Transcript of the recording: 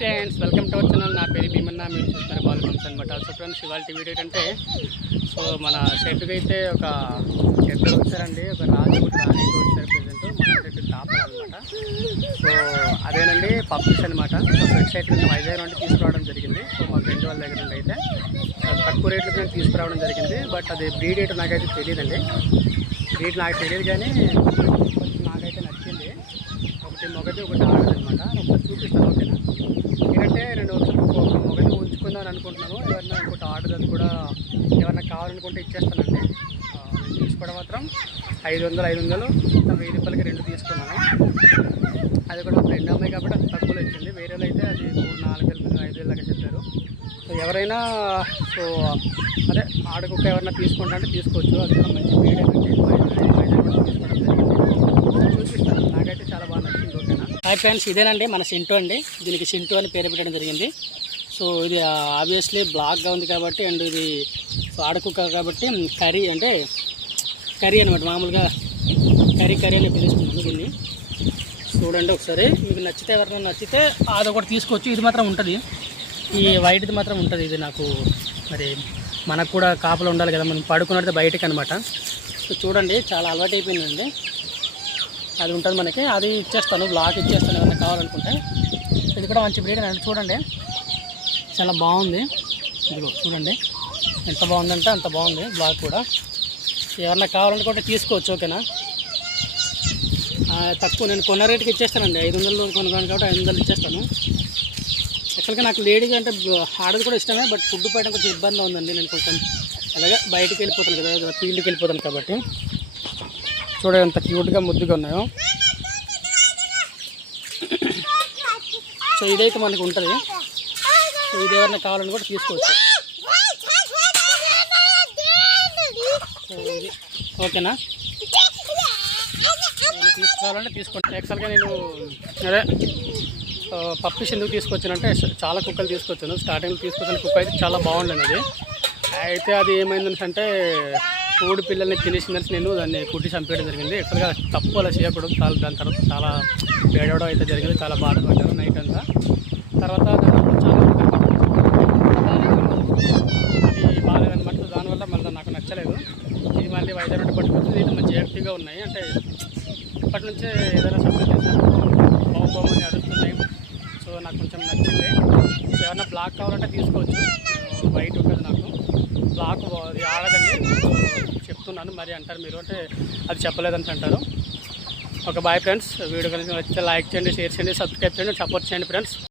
Friends, welcome to our channel. నా పేరు భీమన్న. మీరు చూస్తున్నారు బాల్ పంప్స్ అనమాట. సో ఫ్రెండ్స్, ఇవాళ వీడియో ఏంటంటే, సో మన షెడ్కి అయితే ఒక ఇద్దరు వచ్చారండి. ఒక రాజు రాణి వచ్చారు. ప్రజెంట్ మన షెడ్ తాపాలన్నమాట. సో అదేనండి పప్పీస్ అనమాట. సో ఫ్రెండ్ సైడ్ నుంచి వైజాగ్ నుండి తీసుకురావడం జరిగింది. సో మా ఫ్రెండ్ వాళ్ళ దగ్గర నుండి అయితే తక్కువ రేట్లకి నేను తీసుకురావడం జరిగింది. బట్ అది బ్రీడ్ ఏంటో నాకైతే తెలియదండి. బ్రీడ్ నాకు తెలియదు, కానీ కొంచెం నాకైతే నచ్చింది. ఒకటి మొగది ఒకటి ఆడదనమాట. ఒకటి చూపిస్తాను, ఓకేనా? ఎందుకంటే నేను ఒక మొగది ఉంచుకుందామని అనుకుంటున్నాను. ఎవరైనా ఇంకోటి ఆడదని కూడా ఎవరైనా కావాలనుకుంటే ఇచ్చేస్తానండి. నేను తీసుకోవడం మాత్రం 500 మొత్తం 1000 రూపాయలకి 2 తీసుకున్నాను. అది కూడా ఫ్రెండ్ అమ్మాయి కాబట్టి అది తక్కువలో ఇచ్చింది. వేరే అయితే అది 3-4 వేలు 5 వేలు దాకా చెప్పారు. సో ఎవరైనా సో అదే ఆడకుక్క ఎవరైనా తీసుకుంటా అంటే తీసుకోవచ్చు. అది కూడా మంచి బ్రీడ్ ఏంటంటే వైజాగ్ కూడా తీసుకోవడం జరిగింది. చూపిస్తాను, నాకైతే చాలా బాగా నచ్చింది, ఓకేనా? హాయ్ ఫ్రెండ్స్, ఇదేనండి మన సింటూ అండి. దీనికి సింటూ అని పేరు పెట్టడం జరిగింది. సో ఇది ఆబ్వియస్లీ బ్లాక్గా ఉంది కాబట్టి, అండ్ ఇది సో ఆడకుక్క కాబట్టి కర్రీ అంటే కర్రీ అనమాట. మామూలుగా కర్రీ అని పిలుస్తున్నాను దీన్ని. చూడండి ఒకసారి, మీకు నచ్చితే ఎవరైనా నచ్చితే అదొకటి తీసుకోవచ్చు. ఇది మాత్రం ఉంటుంది, ఈ వైట్ది మాత్రం ఉంటుంది. ఇది నాకు మరి మనకు కూడా కాపలు ఉండాలి కదా, మనం పడుకున్నట్టు బయటకి అనమాట. సో చూడండి, చాలా అలవాటు అయిపోయిందండి. అది ఉంటుంది మనకి, అది ఇచ్చేస్తాను, బ్లాక్ ఇచ్చేస్తాను ఎవరైనా కావాలనుకుంటే. ఇది కూడా మంచి బ్రీడ్ అండి. చూడండి చాలా బాగుంది. ఇదిగో చూడండి ఎంత బాగుందంటే అంత బాగుంది. బ్లాక్ కూడా ఎవరన్నా కావాలనుకుంటే తీసుకోవచ్చు, ఓకేనా? తక్కువ నేను కొన్న రేటుకి ఇచ్చేస్తానండి. 500 కొనుక్కోను కాబట్టి 500 ఇచ్చేస్తాను. యాక్చువల్గా నాకు లేడీస్ అంటే ఆడది కూడా ఇష్టమే, బట్ ఫుడ్ పడడం కొంచెం ఇబ్బందిగా ఉందండి. నేను కొంచెం అలాగే బయటికి వెళ్ళిపోతాను కదా, ఫీల్డ్కి వెళ్ళిపోతాను కాబట్టి. చూడండి ఎంత క్యూట్గా ముద్దుగా ఉన్నాయో. సో ఇదైతే మనకు ఉంటుంది. సో ఇది ఎవరైనా కావాలని కూడా తీసుకోవచ్చు. సో ఇది ఓకేనా? ఏమైనా తీసుకోవాలంటే తీసుకోండి. యాక్చువల్గా నేను అదే పప్పీస్ ఎందుకు తీసుకొచ్చానంటే, చాలా కుక్కలు తీసుకొచ్చాను. స్టార్టింగ్లో తీసుకొచ్చిన కుక్క అయితే చాలా బాగుండేది. అది అయితే అది ఏమైందని అంటే కోడి పిల్లల్ని తినేసిందని నేను దాన్ని కుట్టి చంపేయడం జరిగింది. ఎక్కడగా తప్పు అలా చేయకూడదు. దాని తర్వాత చాలా ఏడవడం అయితే జరిగింది. చాలా బాధపడ్డాను నైట్ అంతా. తర్వాత చాలా అది బాగాలేదన్నమాట. దానివల్ల మళ్ళీ నాకు నచ్చలేదు. ఇది మళ్ళీ వైజాగ్ నుండి పట్టుకొచ్చి ఇది మంచి యాక్టివ్గా ఉన్నాయి. అంటే ఇప్పటి నుంచే ఏదైనా సబ్జెక్ట్ చేస్తాను, బాగుందని అడుగుతున్నాయి. సో నాకు కొంచెం నచ్చింది. సో ఏమన్నా బ్లాక్ కావాలంటే తీసుకోవచ్చు. వైట్ ఉంటుంది నాకు, బ్లాక్ అది ఆడదండి చెప్తున్నాను. మరి అంటారు మీరు అంటే అది చెప్పలేదని అంటారు. ఒక బాయ్ ఫ్రెండ్స్. వీడియో కనుక నచ్చితే లైక్ చేయండి, షేర్ చేయండి, సబ్స్క్రైబ్ చేయండి, సపోర్ట్ చేయండి ఫ్రెండ్స్.